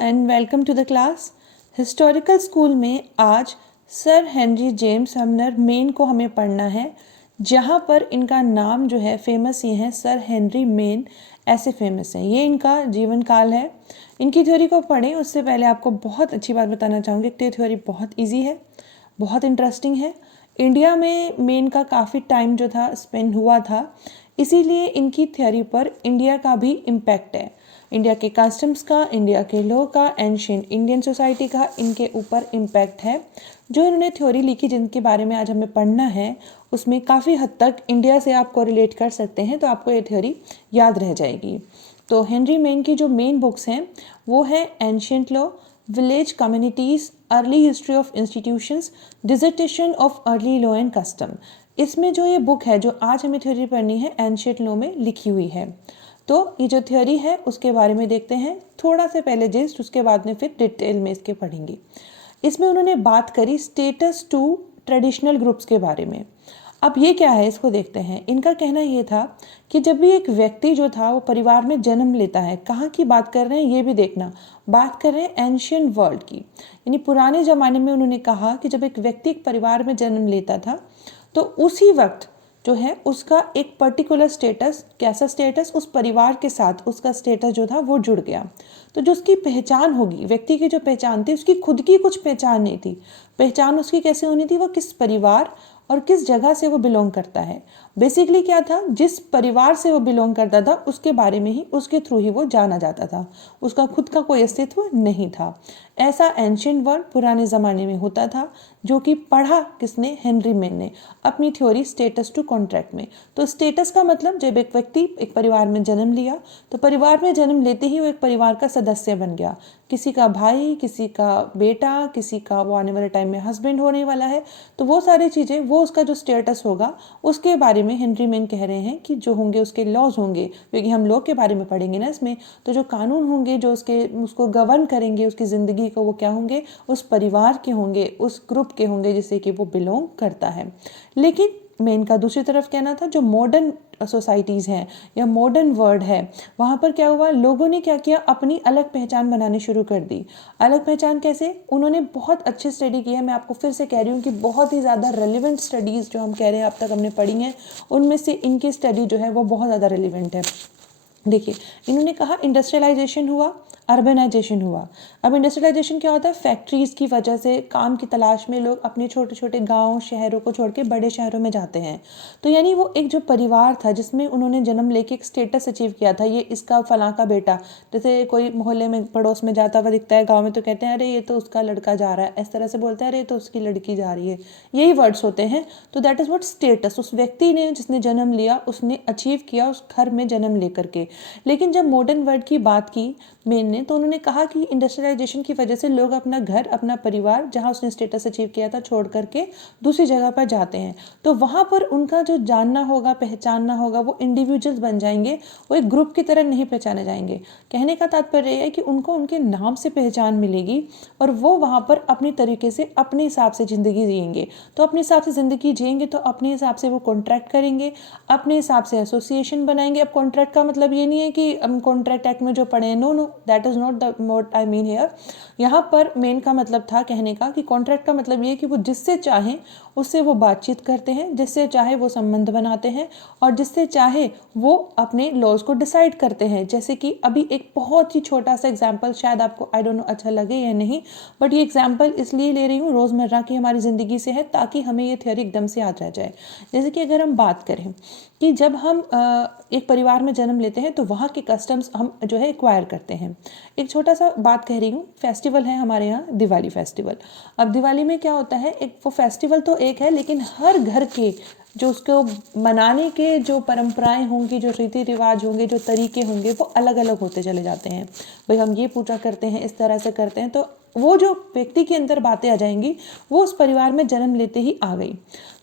And welcome to the class. Historical school में आज sir Henry James Sumner Maine को हमें पढ़ना है, जहाँ पर इनका नाम जो है फेमस ये है, सर हेनरी मेन ऐसे फेमस हैं। ये इनका जीवन काल है। इनकी थ्योरी को पढ़ें उससे पहले आपको बहुत अच्छी बात बताना चाहूँगी कि ये थ्योरी बहुत ईजी है, बहुत इंटरेस्टिंग है। इंडिया में मेन का काफ़ी टाइम जो था स्पेंड हुआ था, इसीलिए इनकी थ्योरी पर इंडिया का भी इम्पैक्ट है। इंडिया के कस्टम्स का, इंडिया के लॉ का, एंशिएंट इंडियन सोसाइटी का इनके ऊपर इम्पैक्ट है। जो इन्होंने थ्योरी लिखी जिनके बारे में आज हमें पढ़ना है, उसमें काफ़ी हद तक इंडिया से आप कोरिलेट कर सकते हैं, तो आपको ये थ्योरी याद रह जाएगी। तो हेनरी मेन की जो मेन बुक्स हैं वो है ancient law, village communities, early history of institutions, dissertation of early law and custom. इसमें जो ये बुक है जो आज हमें थ्योरी पढ़नी है, एंशिएंट लॉ में लिखी हुई है। तो ये जो थ्योरी है उसके बारे में देखते हैं थोड़ा से पहले जस्ट, उसके बाद में फिर डिटेल में इसके पढ़ेंगे। इसमें उन्होंने बात करी स्टेटस टू ट्रेडिशनल ग्रुप्स के बारे में। अब ये क्या है इसको देखते हैं। इनका कहना ये था कि जब भी एक व्यक्ति जो था वो परिवार में जन्म लेता है, कहाँ की बात कर रहे हैं ये भी देखना, बात कर रहे हैं एंशिएंट वर्ल्ड की, यानी पुराने ज़माने में। उन्होंने कहा कि जब एक व्यक्ति एक परिवार में जन्म लेता था तो उसी वक्त जो है उसका एक पर्टिकुलर स्टेटस, कैसा स्टेटस, उस परिवार के साथ उसका स्टेटस जो था वो जुड़ गया। तो जो उसकी पहचान होगी, व्यक्ति की जो पहचान थी, उसकी खुद की कुछ पहचान नहीं थी। पहचान उसकी कैसे होनी थी, वो किस परिवार और किस जगह से वो बिलोंग करता है। बेसिकली क्या था, जिस परिवार से वो बिलोंग करता था उसके बारे में ही, उसके थ्रू ही वो जाना जाता था, उसका खुद का कोई अस्तित्व नहीं था। ऐसा एंशिएंट वर्ल्ड पुराने ज़माने में होता था, जो कि पढ़ा किसने, हेनरी मेन ने अपनी थ्योरी स्टेटस टू कॉन्ट्रैक्ट में। तो स्टेटस का मतलब, जब एक व्यक्ति एक परिवार में जन्म लिया तो परिवार में जन्म लेते ही वो एक परिवार का सदस्य बन गया, किसी का भाई, किसी का बेटा, किसी का वो आने वाले टाइम में हस्बैंड होने वाला है। तो वो सारी चीज़ें, वो उसका जो स्टेटस होगा उसके बारे में हेनरी मेन कह रहे हैं कि जो होंगे उसके लॉज होंगे, क्योंकि हम लॉ के बारे में पढ़ेंगे ना इसमें, तो जो कानून होंगे जो उसको गवर्न करेंगे, उसकी ज़िंदगी को, वो क्या होंगे, उस परिवार के होंगे, उस ग्रुप के होंगे जिससे कि वो बिलोंग करता है। लेकिन मेन का दूसरी तरफ कहना था, जो मॉडर्न सोसाइटीज़ हैं या मॉडर्न वर्ल्ड है, वहाँ पर क्या हुआ, लोगों ने क्या किया, अपनी अलग पहचान बनानी शुरू कर दी। अलग पहचान कैसे, उन्होंने बहुत अच्छी स्टडी की है। मैं आपको फिर से कह रही हूँ कि बहुत ही ज़्यादा रेलिवेंट स्टडीज़ जो हम कह रहे हैं अब तक हमने पढ़ी हैं, उनमें से इनकी स्टडी जो है वो बहुत ज़्यादा रेलिवेंट है। देखिए, इन्होंने कहा इंडस्ट्रियलाइजेशन हुआ, अर्बनाइजेशन हुआ। अब इंडस्ट्रियलाइजेशन क्या होता है, फैक्ट्रीज़ की वजह से काम की तलाश में लोग अपने छोटे छोटे गांव शहरों को छोड़ के बड़े शहरों में जाते हैं। तो यानी वो एक जो परिवार था जिसमें उन्होंने जन्म लेके एक स्टेटस अचीव किया था, ये इसका फलां का बेटा, जैसे कोई मोहल्ले में पड़ोस में जाता हुआ दिखता है गाँव में, तो कहते हैं अरे ये तो उसका लड़का जा रहा है, इस तरह से बोलते हैं अरे ये तो उसकी लड़की जा रही है, यही वर्ड्स होते हैं। तो दैट इज़ व्हाट स्टेटस उस व्यक्ति ने, जिसने जन्म लिया, उसने अचीव किया उस घर में जन्म लेकर के। लेकिन जब मॉडर्न वर्ल्ड की बात की मेन ने, तो उन्होंने कहा कि इंडस्ट्रियलाइजेशन की वजह से लोग अपना घर, अपना परिवार, जहां उसने स्टेटस अचीव किया था, छोड़ करके दूसरी जगह पर जाते हैं। तो वहां पर उनका जो जानना होगा, पहचानना होगा, वो इंडिविजुअल्स बन जाएंगे, वो एक ग्रुप की तरह नहीं पहचाने जाएंगे। कहने का तात्पर्य है कि उनको उनके नाम से पहचान मिलेगी और वो वहाँ पर अपनी तरीके से, अपने हिसाब से ज़िंदगी जिएंगे। तो अपने हिसाब से ज़िंदगी जिएंगे तो अपने हिसाब से वो कॉन्ट्रैक्ट करेंगे, अपने हिसाब से एसोसिएशन बनाएंगे। अब कॉन्ट्रैक्ट का मतलब ये नहीं है कि हम कॉन्ट्रैक्ट एक्ट में जो पढ़े, no no, that is not the what I mean here. यहाँ पर मेन का मतलब था कहने का कि कॉन्ट्रैक्ट का मतलब ये कि वो जिससे चाहें उससे वो बातचीत करते हैं, जिससे चाहे वो संबंध बनाते हैं और जिससे चाहे वो अपने लॉज को डिसाइड करते हैं। जैसे कि अभी एक बहुत ही छोटा सा एग्जाम्पल, शायद आपको आई डोंट नो अच्छा लगे या नहीं, बट ये एग्जाम्पल इसलिए ले रही हूँ, रोज़मर्रा की हमारी ज़िंदगी से है, ताकि हमें ये थ्योरी एकदम से याद रह जाए। जैसे कि अगर हम बात करें कि जब हम एक परिवार में जन्म लेते हैं तो वहाँ के कस्टम्स हम जो है एक्वायर करते हैं। एक छोटा सा बात कह रही हूँ, फेस्टिवल है हमारे यहाँ, दिवाली फेस्टिवल। अब दिवाली में क्या होता है, एक वो फेस्टिवल तो एक है, लेकिन हर घर के जो उसको मनाने के जो परंपराएं होंगी, जो रीति रिवाज होंगे, जो तरीके होंगे, वो अलग अलग होते चले जाते हैं। भाई हम ये पूजा करते हैं, इस तरह से करते हैं, तो वो जो व्यक्ति के अंदर बातें आ जाएंगी वो उस परिवार में जन्म लेते ही आ गई।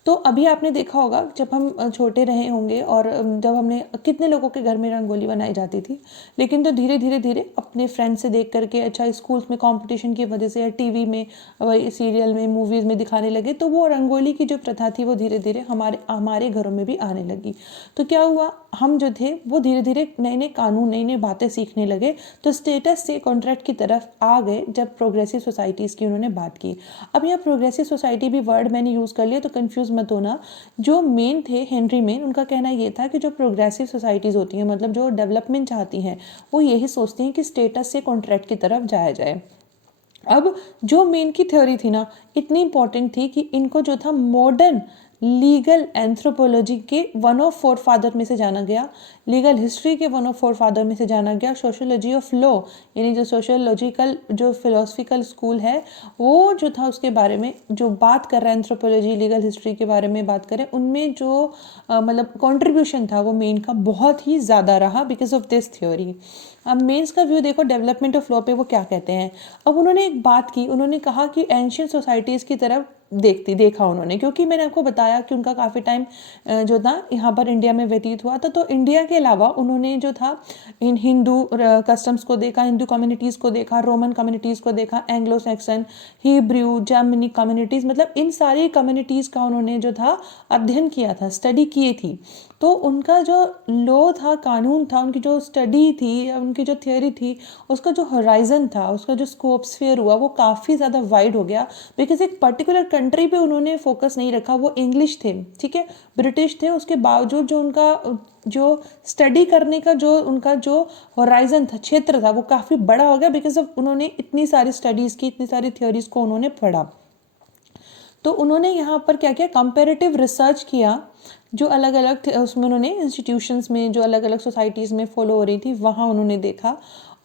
तो अभी आपने देखा होगा जब हम छोटे रहे होंगे और जब हमने, कितने लोगों के घर में रंगोली बनाई जाती थी, लेकिन तो धीरे धीरे धीरे अपने फ्रेंड से देख करके, अच्छा स्कूल्स में कंपटीशन की वजह से या टीवी में, सीरियल में, मूवीज़ में दिखाने लगे, तो वो रंगोली की जो प्रथा थी वो धीरे धीरे हमारे हमारे घरों में भी आने लगी। तो क्या हुआ, हम जो थे वो धीरे धीरे नए नए कानून, नई नई बातें सीखने लगे, तो स्टेटस से कॉन्ट्रैक्ट की तरफ आ गए जब प्रोग्रेसिव सोसाइटीज़ की उन्होंने बात की। अब यहाँ प्रोग्रेसिव सोसाइटी भी वर्ड मैंने यूज़ कर लिया, तो कंफ्यूज मत होना। जो मेन थे, हेनरी मेन, उनका कहना ये था कि जो प्रोग्रेसिव सोसाइटीज़ होती हैं, मतलब जो डेवलपमेंट चाहती हैं, वो यही सोचती हैं कि स्टेटस से कॉन्ट्रैक्ट की तरफ जाया जाए। अब जो मेन की थ्योरी थी ना, इतनी इंपॉर्टेंट थी कि इनको जो था मॉडर्न लीगल एंथ्रोपोलॉजी के 1 ऑफ 4 फादर में से जाना गया, लीगल हिस्ट्री के 1 ऑफ 4 फादर में से जाना गया, सोशियोलॉजी ऑफ लॉ यानी जो सोशियोलॉजिकल जो फिलोसफिकल स्कूल है वो जो था उसके बारे में जो बात कर रहा है, एंथ्रोपोलॉजी लीगल हिस्ट्री के बारे में बात करें, उनमें जो मतलब कंट्रीब्यूशन था वो मेन का बहुत ही ज़्यादा रहा बिकॉज ऑफ दिस थ्योरी। अब मेन्स का व्यू देखो डेवलपमेंट ऑफ लॉ पे, वो क्या कहते हैं। अब उन्होंने एक बात की, उन्होंने कहा कि एंशियंट सोसाइटीज़ की तरफ देखा उन्होंने, क्योंकि मैंने आपको बताया कि उनका काफ़ी टाइम जो था यहाँ पर इंडिया में व्यतीत हुआ था। तो इंडिया के अलावा उन्होंने जो था इन हिंदू कस्टम्स को देखा, हिंदू कम्युनिटीज़ को देखा, रोमन कम्युनिटीज़ को देखा, Anglo Saxon, Hebrew, Germanic communities, मतलब इन सारी कम्युनिटीज़ का उन्होंने जो था अध्ययन किया था, स्टडी की थी। तो उनका जो लॉ था, कानून था, उनकी जो स्टडी थी, उनकी जो थ्योरी थी, उसका जो होराइजन था, उसका जो स्कोप स्फीयर हुआ वो काफ़ी ज़्यादा वाइड हो गया। बिकॉज एक पर्टिकुलर कंट्री पे उन्होंने फोकस नहीं रखा, वो इंग्लिश थे, ठीक है, ब्रिटिश थे, उसके बावजूद जो उनका जो स्टडी करने का जो उनका जो होराइजन था, क्षेत्र था, वो काफ़ी बड़ा हो गया बिकॉज ऑफ उन्होंने इतनी सारी स्टडीज़ की, इतनी सारी थ्योरीज़ को उन्होंने पढ़ा। तो उन्होंने यहाँ पर क्या किया, कंपैरेटिव रिसर्च किया, जो अलग अलग उसमें उन्होंने इंस्टीट्यूशंस में जो अलग अलग सोसाइटीज़ में फॉलो हो रही थी वहाँ उन्होंने देखा।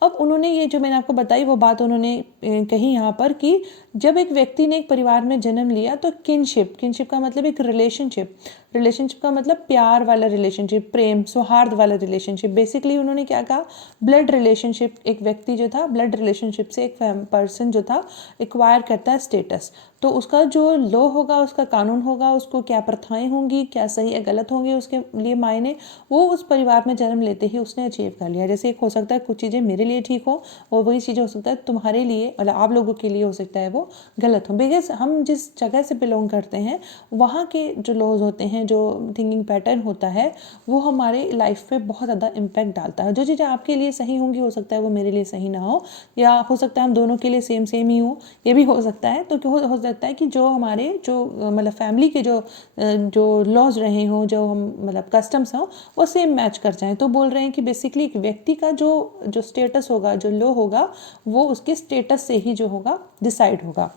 अब उन्होंने ये जो मैंने आपको बताई वो बात उन्होंने कही यहाँ पर कि जब एक व्यक्ति ने एक परिवार में जन्म लिया तो किनशिप का मतलब एक रिलेशनशिप का मतलब प्यार वाला रिलेशनशिप, प्रेम सौहार्द वाला रिलेशनशिप। बेसिकली उन्होंने क्या कहा, ब्लड रिलेशनशिप, एक व्यक्ति जो था ब्लड रिलेशनशिप से एक पर्सन जो था एक्वायर करता है स्टेटस। तो उसका जो लॉ होगा, उसका कानून होगा, उसको क्या प्रथाएं होंगी, क्या सही या गलत होंगे, उसके लिए मायने वो उस परिवार में जन्म लेते ही उसने अचीव कर लिया। जैसे एक हो सकता है कुछ चीज़ें मेरे लिए ठीक हो और वही चीज़ें हो सकता है तुम्हारे लिए, मतलब आप लोगों के लिए हो सकता है वो गलत हो। बिकॉज हम जिस जगह से बिलोंग करते हैं वहाँ के जो लॉज होते हैं, जो थिंकिंग पैटर्न होता है, वो हमारे लाइफ पे बहुत ज़्यादा इम्पैक्ट डालता है। जो चीज़ें आपके लिए सही होंगी हो सकता है वो मेरे लिए सही ना हो, या हो सकता है हम दोनों के लिए सेम ही हो, ये भी हो सकता है। तो हो सकता है कि जो हमारे जो मतलब फैमिली के जो लॉज रहे हों, जो हम मतलब कस्टम्स हों, वो सेम मैच कर जाएं। तो बोल रहे हैं कि बेसिकली एक व्यक्ति का जो स्टेटस होगा, जो लॉ होगा, वो उसके स्टेटस से ही जो होगा डिसाइड होगा।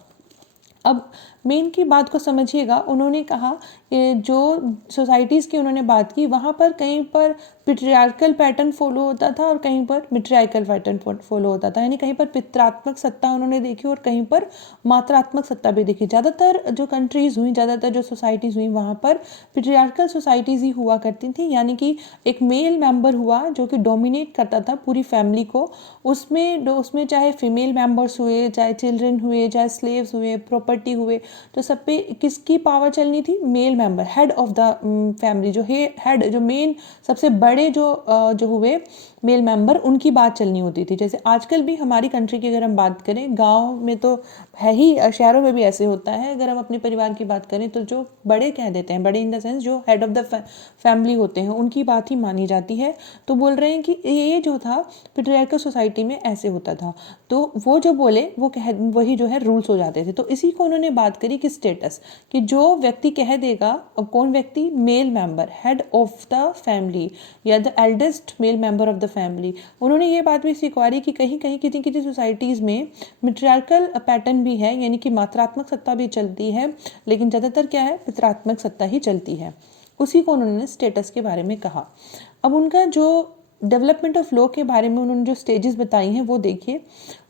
अब मेन की बात को समझिएगा, उन्होंने कहा कि जो सोसाइटीज़ की उन्होंने बात की वहाँ पर कहीं पर पिट्रियार्कल पैटर्न फॉलो होता था और कहीं पर मिट्रियार्कल पैटर्न फॉलो होता था, यानी कहीं पर पित्रात्मक सत्ता उन्होंने देखी और कहीं पर मात्रात्मक सत्ता भी देखी। ज़्यादातर जो कंट्रीज़ हुई, ज़्यादातर जो सोसाइटीज़ हुई, वहाँ पर पिट्रियार्कल सोसाइटीज़ ही हुआ करती थी, यानी कि एक मेल मेंबर हुआ जो कि डोमिनेट करता था पूरी फैमिली को। उसमें चाहे फीमेल मेंबर्स हुए, चाहे चिल्ड्रन हुए, चाहे स्लेव्स हुए, प्रॉपर्टी हुए, तो सब पे किसकी पावर चलनी थी, mail member, head of the family, जो हेड, जो मेन सबसे बड़े जो हुए मेल मेंबर, उनकी बात चलनी होती थी। जैसे आजकल भी हमारी कंट्री की अगर हम बात करें, गांव में तो है ही, शहरों में भी ऐसे होता है। अगर हम अपने परिवार की बात करें तो जो बड़े कह देते हैं, बड़े इन द सेंस जो हेड ऑफ द फैमिली होते हैं, उनकी बात ही मानी जाती है। तो बोल रहे हैं कि ये जो था पेट्रियार्कल सोसाइटी में ऐसे होता था, तो वो जो बोले वही जो है रूल्स हो जाते थे। तो इसी को उन्होंने बात करी कि स्टेटस, कि जो व्यक्ति कह देगा, अब कौन व्यक्ति, male member, head of the family या the eldest male member of the family. उन्होंने ये बात भी स्वीकारी कि कहीं कहीं किसी सोसाइटीज़ में मिट्रियार्कल पैटर्न भी है, यानी कि मात्रात्मक सत्ता भी चलती है, लेकिन ज़्यादातर क्या है, पित्रात्मक सत्ता ही चलती है। उसी को उन्होंने स्टेटस के बारे में कहा। अब उनका जो डेवलपमेंट ऑफ लॉ के बारे में उन्होंने जो स्टेजेस बताई हैं वो देखिए।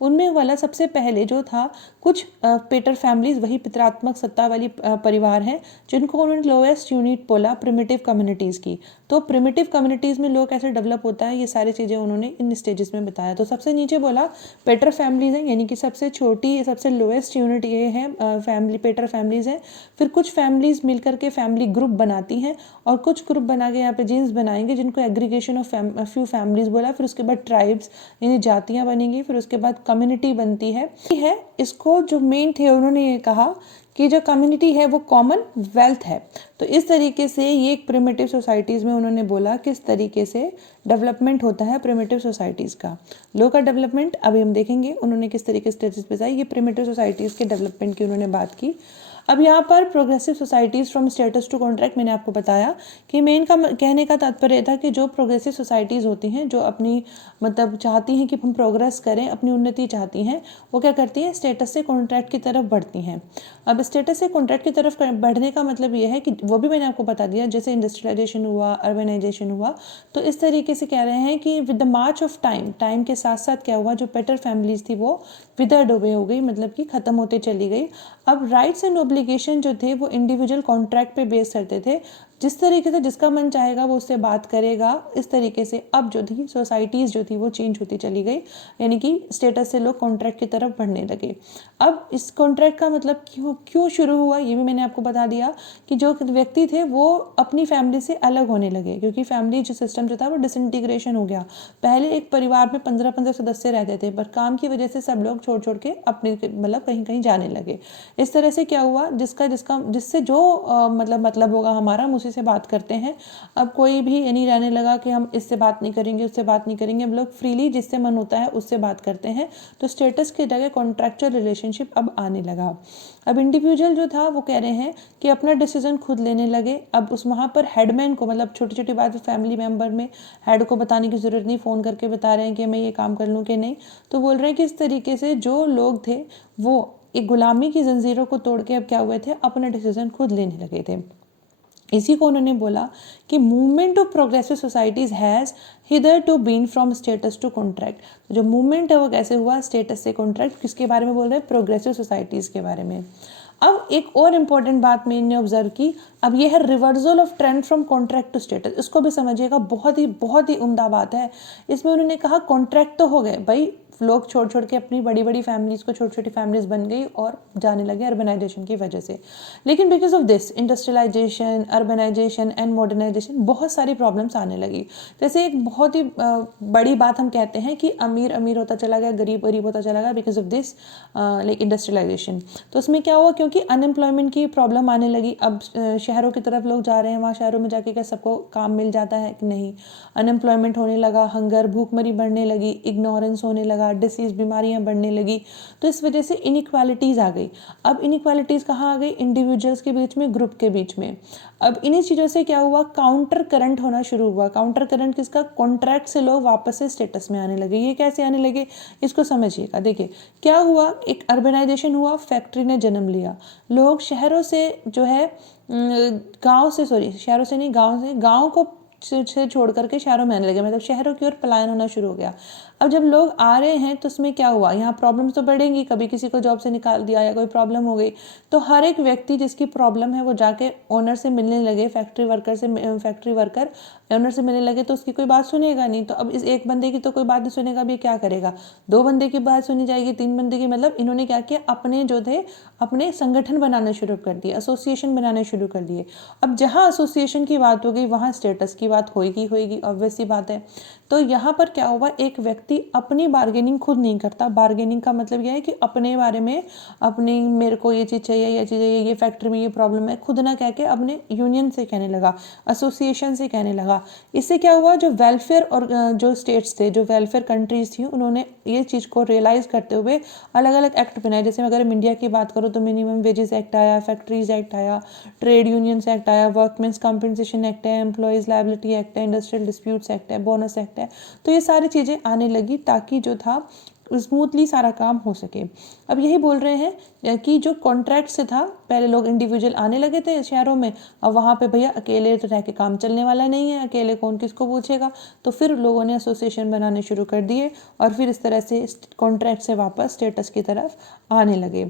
उनमें वाला सबसे पहले जो था, कुछ पेटर फैमिलीज, वही पित्रात्मक सत्ता वाली परिवार हैं, जिनको उन्होंने लोएस्ट यूनिट बोला प्रिमिटिव कम्युनिटीज़ की। तो प्रिमिटिव कम्युनिटीज़ में लॉ कैसे डेवलप होता है, ये सारी चीज़ें उन्होंने इन स्टेजेस में बताया। तो सबसे नीचे बोला पेटर फैमिलीज हैं, यानी कि सबसे छोटी, सबसे लोएस्ट यूनिट ये है फैमिली, पेटर फैमिलीज हैं। फिर कुछ फैमिलीज मिलकर के फैमिली ग्रुप बनाती हैं, और कुछ ग्रुप बना के यहाँ पे जीन्स बनाएंगे जिनको एग्रीगेशन ऑफ फ्यू फैमिलीज बोला। फिर उसके बाद ट्राइब्स यानी जातियाँ बनेंगी। फिर उसके बाद कम्युनिटी बनती है इसको जो मेन थे उन्होंने ये कहा कि जो कम्युनिटी है वो कॉमन वेल्थ है। तो इस तरीके से ये एक प्रिमिटिव सोसाइटीज़ में उन्होंने बोला किस तरीके से डेवलपमेंट होता है प्रिमिटिव सोसाइटीज़ का। लो का डेवलपमेंट अभी हम देखेंगे उन्होंने किस तरीके से स्टेटस पे ये प्रिमिटिव सोसाइटीज़ के डेवलपमेंट की उन्होंने बात की। अब यहाँ पर progressive societies from status to contract मैंने आपको बताया कि मेन का कहने का तात्पर्य था कि जो प्रोग्रेसिव सोसाइटीज़ होती हैं जो अपनी मतलब चाहती हैं कि हम प्रोग्रेस करें, अपनी उन्नति चाहती हैं, वो क्या करती हैं स्टेटस से कॉन्ट्रैक्ट की तरफ बढ़ती हैं। अब स्टेटस से कॉन्ट्रैक्ट की तरफ बढ़ने का मतलब ये है कि वो भी मैंने आपको बता दिया जैसे इंडस्ट्रियलाइजेशन हुआ, अर्बनाइजेशन हुआ, तो इस तरीके से कह रहे हैं कि with the March of time के साथ साथ क्या हुआ जो बेटर फैमिलीज थी वो विदर्ड अवे हो गई, मतलब कि खत्म होते चली गई। अब राइट्स एंड ऑब्लिगेशन जो थे वो इंडिविजुअल कॉन्ट्रैक्ट पे बेस करते थे, जिस तरीके से जिसका मन चाहेगा वो उससे बात करेगा। इस तरीके से अब जो थी सोसाइटीज़ जो थी वो चेंज होती चली गई, यानी कि स्टेटस से लोग कॉन्ट्रैक्ट की तरफ बढ़ने लगे। अब इस कॉन्ट्रैक्ट का मतलब क्यों शुरू हुआ ये भी मैंने आपको बता दिया कि जो व्यक्ति थे वो अपनी फैमिली से अलग होने लगे, क्योंकि फैमिली जो सिस्टम जो था वो डिसइंटीग्रेशन हो गया। पहले एक परिवार में 15-15 सदस्य रहते थे, पर काम की वजह से सब लोग छोड़ छोड़ के अपने मतलब कहीं कहीं जाने लगे। इस तरह से क्या हुआ जिससे जो मतलब होगा हमारा हम उसी से बात करते हैं। अब कोई भी ये नहीं रहने लगा कि हम इससे बात नहीं करेंगे उससे बात नहीं करेंगे, हम लोग फ्रीली जिससे मन होता है उससे बात करते हैं। तो स्टेटस की जगह कॉन्ट्रैक्चुअल रिलेशनशिप अब आने लगा। अब इंडिविजुअल जो था वो कह रहे हैं कि अपना डिसीजन खुद लेने लगे। अब उस वहाँ पर हेडमैन को मतलब छोटी छोटी बात फैमिली मेंबर में हेड को बताने की ज़रूरत नहीं, फ़ोन करके बता रहे हैं कि मैं ये काम कर लूँ कि नहीं। तो बोल रहे हैं कि इस तरीके से जो लोग थे वो एक गुलामी की जंजीरों को तोड़ के अब क्या हुए थे अपना डिसीजन खुद लेने लगे थे। इसी को उन्होंने बोला कि movement of progressive societies has hitherto been from status to contract. जो मूवमेंट है वो कैसे हुआ स्टेटस से कॉन्ट्रैक्ट, किसके बारे में बोल रहे हैं प्रोग्रेसिव सोसाइटीज़ के बारे में। अब एक और इम्पॉर्टेंट बात मैंने ऑब्जर्व की, अब ये है reversal of trend from contract to status. इसको भी समझिएगा, बहुत ही उम्दा बात है। इसमें उन्होंने कहा कॉन्ट्रैक्ट तो हो गए भाई, लोग छोड़ छोड़ के अपनी बड़ी बड़ी फैमिलीज को छोटी छोटी फैमिलीज बन गई और जाने लगे अर्बनाइजेशन की वजह से। लेकिन because of this industrialization, urbanization and modernization बहुत सारी प्रॉब्लम्स आने लगी। जैसे एक बहुत ही बड़ी बात हम कहते हैं कि अमीर अमीर होता चला गया, गरीब गरीब होता चला गया because of this like industrialization. तो उसमें क्या हुआ, क्योंकि अनएम्प्लॉयमेंट की प्रॉब्लम आने लगी। अब शहरों की तरफ लोग जा रहे हैं, वहाँ शहरों में जाके क्या सबको काम मिल जाता है कि नहीं, अनएम्प्लॉयमेंट होने लगा, हंगर भूखमरी बढ़ने लगी, इग्नोरेंस होने लगा, डिसीज बीमारियां बढ़ने लगी। तो इस वजह से इनइक्वालिटीज़ आ गई। अब इनइक्वालिटीज़ कहाँ आ गई, इंडिविजुअल्स के बीच में, ग्रुप के बीच में। अब इन्हीं चीज़ों से क्या हुआ काउंटर करंट होना शुरू हुआ। काउंटर करंट किसका, कॉन्ट्रैक्ट से लोग वापस से स्टेटस में आने लगे। ये कैसे आने लगे इसको समझिएगा। देखिए क्या हुआ, एक अर्बनाइजेशन हुआ, फैक्ट्री ने जन्म लिया, लोग शहरों से जो है गाँव को से छोड़ करके शहरों में आने लगे, मतलब शहरों की ओर पलायन होना शुरू हो गया। अब जब लोग आ रहे हैं तो उसमें क्या हुआ, यहाँ प्रॉब्लम्स तो बढ़ेंगी, कभी किसी को जॉब से निकाल दिया या कोई प्रॉब्लम हो गई, तो हर एक व्यक्ति जिसकी प्रॉब्लम है वो जाके ओनर से मिलने लगे, फैक्ट्री वर्कर ओनर से मिलने लगे। तो उसकी कोई बात सुनेगा नहीं। तो अब इस एक बंदे की तो कोई बात नहीं सुनेगा, भी क्या करेगा, 2 बंदे की बात सुनी जाएगी, 3 बंदे की। मतलब इन्होंने क्या किया, अपने जो थे अपने संगठन बनाने शुरू कर दिए, एसोसिएशन बनाने शुरू कर दिए। अब जहाँ एसोसिएशन की बात हो गई वहाँ स्टेटस की बात होगी, ऑब्वियस सी बात है। तो यहाँ पर क्या हुआ, एक व्यक्ति अपनी बार्गेनिंग खुद नहीं करता। बार्गेनिंग का मतलब यह है कि अपने बारे में, अपनी मेरे को ये चीज़ चाहिए, ये फैक्ट्री में ये प्रॉब्लम है, खुद ना कह के अपने यूनियन से कहने लगा, एसोसिएशन से कहने लगा। इससे क्या हुआ, जो वेलफेयर और जो स्टेट्स थे, जो वेलफेयर कंट्रीज थी, उन्होंने ये चीज़ को रियलाइज़ करते हुए अलग अलग एक्ट बनाए। जैसे अगर हम इंडिया की बात करूँ तो मिनिमम वेजेस एक्ट आया, फैक्ट्रीज एक्ट आया, ट्रेड यूनियंस एक्ट आया, वर्कमेंस कॉम्पेंसेशन एक्ट है, एम्प्लॉयज़ लायबिलिटी एक्ट है, इंडस्ट्रियल डिस्प्यूट्स एक्ट है, बोनस एक्ट है। तो ये सारी चीज़ें आने लगी ताकि जो था स्मूथली सारा काम हो सके। अब यही बोल रहे हैं कि जो कॉन्ट्रैक्ट से था, पहले लोग इंडिविजुअल आने लगे थे शहरों में, अब वहाँ पे भैया अकेले तो रह के काम चलने वाला नहीं है, अकेले कौन किसको पूछेगा। तो फिर लोगों ने एसोसिएशन बनाने शुरू कर दिए और फिर इस तरह से कॉन्ट्रैक्ट से वापस स्टेटस की तरफ आने लगे।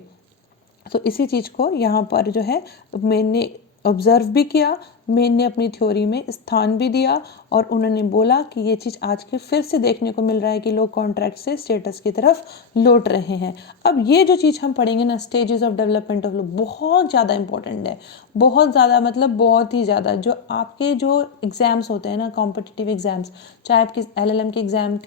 तो इसी चीज़ को यहाँ पर जो है मैंने ऑब्जर्व भी किया, मेन ने अपनी थ्योरी में स्थान भी दिया और उन्होंने बोला कि ये चीज़ आज के फिर से देखने को मिल रहा है कि लोग कॉन्ट्रैक्ट से स्टेटस की तरफ लौट रहे हैं। अब ये जो चीज़ हम पढ़ेंगे ना, stages of development of law, बहुत ज़्यादा इंपॉर्टेंट है, बहुत ज़्यादा, मतलब बहुत ही ज़्यादा। जो आपके जो एग्ज़ाम्स होते हैं ना, कॉम्पिटिटिव एग्ज़ाम्स, चाहे आप किस LLM के एग्ज़ाम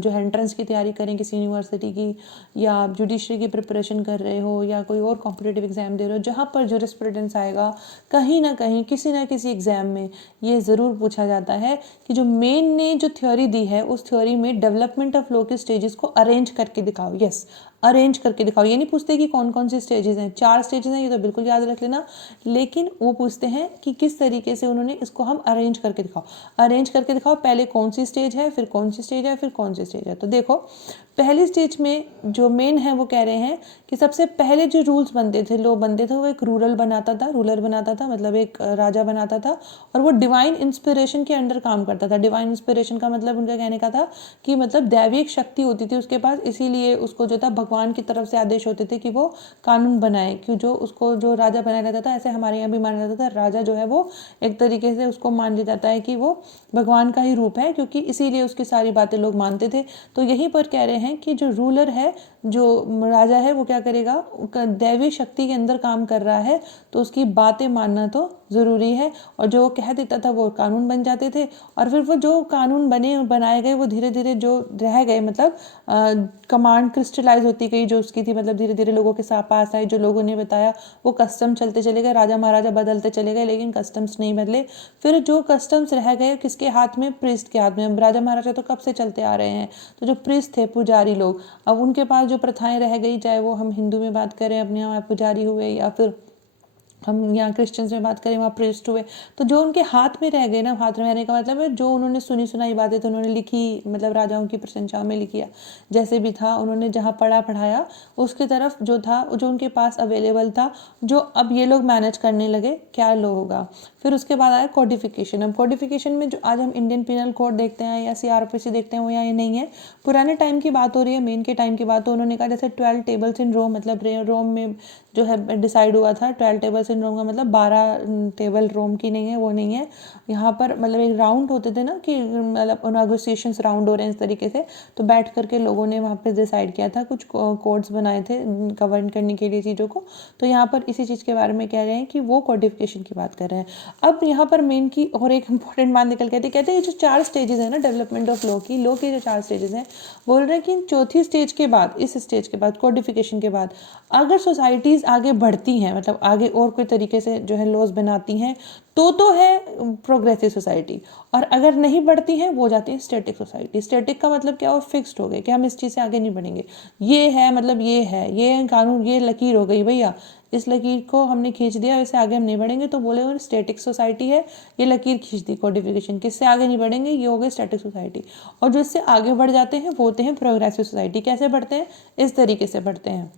जो है एंट्रेंस की तैयारी करें किसी यूनिवर्सिटी की, या आप जुडिशरी की प्रिपरेशन कर रहे हो, या कोई और कॉम्पिटिटिव एग्ज़ाम दे रहे हो जहाँ पर जूरिस्प्रूडेंस आएगा, कहीं ना कहीं किसी ना किसी एग्ज़ाम में ये ज़रूर पूछा जाता है कि जो मेन ने जो थ्योरी दी है उस थ्योरी में डेवलपमेंट ऑफ लॉ के स्टेजेस को अरेंज करके दिखाओ। यस, अरेंज करके दिखाओ। ये नहीं पूछते कि कौन कौन से स्टेजेस हैं, 4 स्टेजेस हैं, ये तो बिल्कुल याद रख लेना, लेकिन वो पूछते हैं कि किस तरीके से उन्होंने इसको हम अरेंज करके दिखाओ। अरेंज करके दिखाओ, पहले कौन सी स्टेज है, फिर कौन सी स्टेज है, फिर कौन सी स्टेज है। तो देखो, पहली स्टेज में जो मेन है वो कह रहे हैं कि सबसे पहले जो रूल्स बनते थे, लॉ बनते थे, वो एक रूलर बनाता था, मतलब एक राजा बनाता था, और वो डिवाइन इंस्पिरेशन के अंडर काम करता था। डिवाइन इंस्पिरेशन का मतलब उनका कहने का था कि मतलब दैविक शक्ति होती थी उसके पास, इसीलिए उसको जो था भगवान की तरफ से आदेश होते थे कि वो कानून बनाए, कि जो उसको जो राजा बनाया जाता था, ऐसे हमारे यहाँ भी माना जाता था, राजा जो है वो एक तरीके से उसको मान लिया जाता है कि वो भगवान का ही रूप है, क्योंकि इसीलिए उसकी सारी बातें लोग मानते थे। तो यहीं पर कह रहे हैं कि जो रूलर है, जो राजा है, वो क्या करेगा, दैवी शक्ति के अंदर काम कर रहा है, तो उसकी बातें मानना तो ज़रूरी है, और जो वो कह देता था वो कानून बन जाते थे। और फिर वो जो कानून बनाए गए वो धीरे धीरे जो रह गए, मतलब कमांड क्रिस्टलाइज होती गई जो उसकी थी, मतलब धीरे धीरे लोगों के साथ पास आई, जो लोगों ने बताया वो कस्टम चलते चले गए, राजा महाराजा बदलते चले गए, लेकिन कस्टम्स नहीं बदले। फिर जो कस्टम्स रह गए किसके हाथ में, प्रीस्ट के हाथ में। राजा महाराजा तो कब से चलते आ रहे हैं, तो जो प्रीस्ट थे, पुजारी लोग, अब उनके पास जो प्रथाएं रह गई, चाहे वो हम हिंदू में बात करें अपने यहाँ पुजारी हुए, या फिर हम यहाँ क्रिश्चियंस में बात करें वहाँ प्रीस्ट हुए, तो जो उनके हाथ में रह गए ना, हाथ में रहने का मतलब है जो उन्होंने सुनी सुनाई बातें तो उन्होंने लिखी, मतलब राजाओं की प्रशंसा में लिखी, जैसे भी था उन्होंने जहाँ पढ़ाया उसकी तरफ जो था, जो उनके पास अवेलेबल था, जो अब ये लोग मैनेज करने लगे, क्या लो होगा। फिर उसके बाद आया कोडिफिकेशन। अब कोडिफिकेशन में जो आज हम इंडियन पिनल कोड देखते हैं या CRPC देखते हैं, वो यहाँ ये नहीं है, पुराने टाइम की बात हो रही है, मेन के टाइम की बात। तो उन्होंने कहा जैसे 12 टेबल्स इन रोम, मतलब रोम में जो है डिसाइड हुआ था, 12 टेबल्स इन रोम का मतलब 12 टेबल रोम की नहीं है, वो नहीं है। यहाँ पर मतलब एक राउंड होते थे ना, कि मतलब नेगोशिएशंस राउंड हो रहे हैं इस तरीके से, तो बैठ करके लोगों ने वहाँ पे डिसाइड किया था, कुछ कोड्स बनाए थे गवर्न करने के लिए चीज़ों को। तो यहाँ पर इसी चीज़ के बारे में कह रहे हैं कि वो कोडिफिकेशन की बात कर रहे हैं। अब यहाँ पर मेन की और एक इंपॉर्टेंट बात निकल के कहते हैं ये जो 4 स्टेजेस है ना डेवलपमेंट ऑफ लॉ की, जो 4 स्टेजेस हैं, बोल रहे हैं कि चौथी स्टेज के बाद, इस स्टेज के बाद, कोडिफिकेशन के बाद, अगर सोसाइटीज़ आगे बढ़ती हैं, मतलब आगे और कोई तरीके से जो है लॉज बनाती हैं, तो है प्रोग्रेसिव सोसाइटी, और अगर नहीं बढ़ती हैं वो जाती है स्टैटिक सोसाइटी। स्टैटिक का मतलब क्या हो, फिक्स्ड हो गए कि हम इस चीज़ से आगे नहीं बढ़ेंगे, ये है, मतलब ये है, ये कानून, ये लकीर हो गई भैया, इस लकीर को हमने खींच दिया, वैसे आगे हम नहीं बढ़ेंगे, तो बोले वो स्टैटिक सोसाइटी है, ये लकीर खींच दी कोडिफिकेशन, किससे आगे नहीं बढ़ेंगे, ये हो गई स्टैटिक सोसाइटी। और जो इससे आगे बढ़ जाते हैं वो होते हैं प्रोग्रेसिव सोसाइटी। कैसे बढ़ते हैं, इस तरीके से बढ़ते हैं।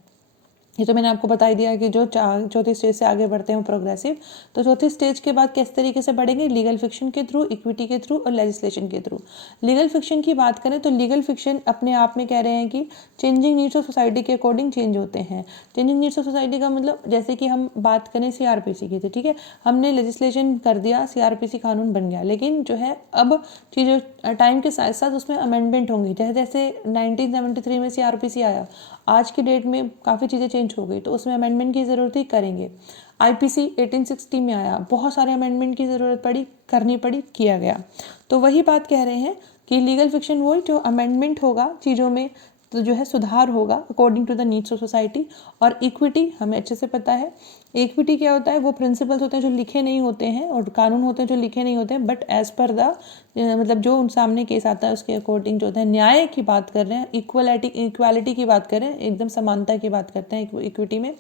ये तो मैंने आपको बता ही दिया कि जो चौथी स्टेज से आगे बढ़ते हैं प्रोग्रेसिव। तो चौथी स्टेज के बाद किस तरीके से बढ़ेंगे, लीगल फिक्शन के थ्रू, इक्विटी के थ्रू और लेजिस्लेशन के थ्रू। लीगल फिक्शन की बात करें तो लीगल फिक्शन अपने आप में कह रहे हैं कि चेंजिंग नीड्स ऑफ सोसाइटी के अकॉर्डिंग चेंज होते हैं। चेंजिंग नीड्स ऑफ सोसाइटी का मतलब जैसे कि हम बात करें CRPC की, तो ठीक है, हमने लेजिस्लेशन कर दिया, CRPC कानून बन गया, लेकिन जो है अब चीज़ें टाइम के साथ साथ उसमें अमेंडमेंट होंगी। जैसे 1973 में CRPC आया, आज की डेट में काफ़ी चीज़ें चेंज हो गई, तो उसमें अमेंडमेंट की ज़रूरत ही, करेंगे। IPC 1860 में आया, बहुत सारे अमेंडमेंट की ज़रूरत पड़ी, करनी पड़ी, किया गया। तो वही बात कह रहे हैं कि लीगल फिक्शन वही जो अमेंडमेंट होगा चीज़ों में, तो जो है सुधार होगा according to the needs of society. और इक्विटी हमें अच्छे से पता है, इक्विटी क्या होता है, वो प्रिंसिपल्स होते हैं जो लिखे नहीं होते हैं, और कानून होते हैं जो लिखे नहीं होते हैं, बट एज पर द मतलब जो उन सामने केस आता है उसके अकॉर्डिंग जो होता है। न्याय की बात कर रहे हैं, इक्वालिटी की बात कर रहे हैं, एकदम समानता की बात करते हैं इक्विटी में।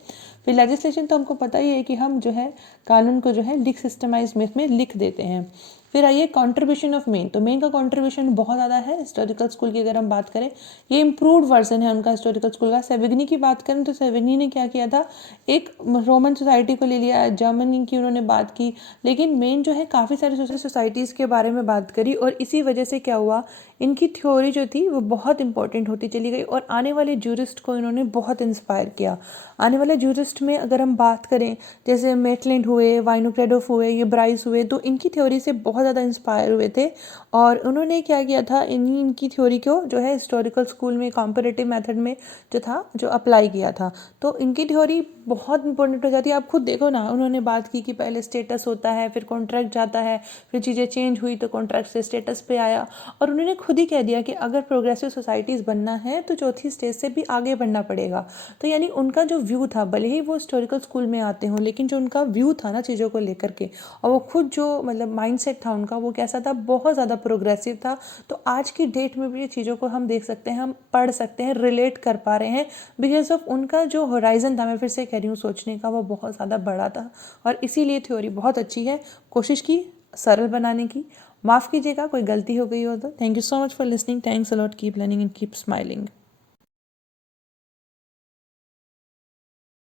फिर लेजिस्लेशन तो हमको पता ही है कि हम जो है कानून को जो है सिस्टमाइज में लिख देते हैं। फिर आइए कंट्रीब्यूशन ऑफ मेन। तो मेन का कंट्रीब्यूशन बहुत ज़्यादा है हिस्टोरिकल स्कूल की, अगर हम बात करें ये इम्प्रूव्ड वर्जन है उनका हिस्टोरिकल स्कूल का। सेविग्नी की बात करें तो सेविग्नी ने क्या किया था, एक रोमन सोसाइटी को ले लिया, जर्मनी की उन्होंने बात की, लेकिन मेन जो है काफ़ी सारी सोसाइटीज़ के बारे में बात करी, और इसी वजह से क्या हुआ, इनकी थ्योरी जो थी वो बहुत इंपॉर्टेंट होती चली गई और आने वाले जूरिस्ट को इन्होंने बहुत इंस्पायर किया। आने वाले जूरिस्ट में अगर हम बात करें, जैसे मेटलैंड हुए, वाइनोक्रेडोफ हुए, ये ब्राइस हुए, तो इनकी थ्योरी से बहुत ज़्यादा इंस्पायर हुए थे और उन्होंने क्या किया था, इनकी थ्योरी को जो है हिस्टोरिकल स्कूल में कंपैरेटिव मेथड में जो था जो अप्लाई किया था। तो इनकी थ्योरी बहुत इंपॉर्टेंट हो जाती है। आप खुद देखो ना, उन्होंने बात की कि पहले स्टेटस होता है, फिर कॉन्ट्रैक्ट जाता है, फिर चीज़ें चेंज हुई तो कॉन्ट्रैक्ट से स्टेटस पे आया, और उन्होंने खुद ही कह दिया कि अगर प्रोग्रेसिव सोसाइटीज़ बनना है तो चौथी स्टेज से भी आगे बढ़ना पड़ेगा। तो यानी उनका जो व्यू था, भले ही वो हिस्टोरिकल स्कूल में आते हों, लेकिन जो उनका व्यू था ना चीज़ों को लेकर के, और वो खुद जो मतलब माइंडसेट था उनका, वो कैसा था, बहुत ज़्यादा प्रोग्रेसिव था। तो आज की डेट में भी ये चीज़ों को हम देख सकते हैं, हम पढ़ सकते हैं, रिलेट कर पा रहे हैं, बिकॉज ऑफ उनका जो होराइजन था, मैं फिर से कह रही हूँ, सोचने का, वो बहुत ज़्यादा बड़ा था और इसीलिए थ्योरी बहुत अच्छी है। कोशिश की सरल बनाने की। माफ़ कीजिएगा कोई गलती हो गई हो तो। Thank you so much for listening. Thanks a lot. Keep learning and keep smiling.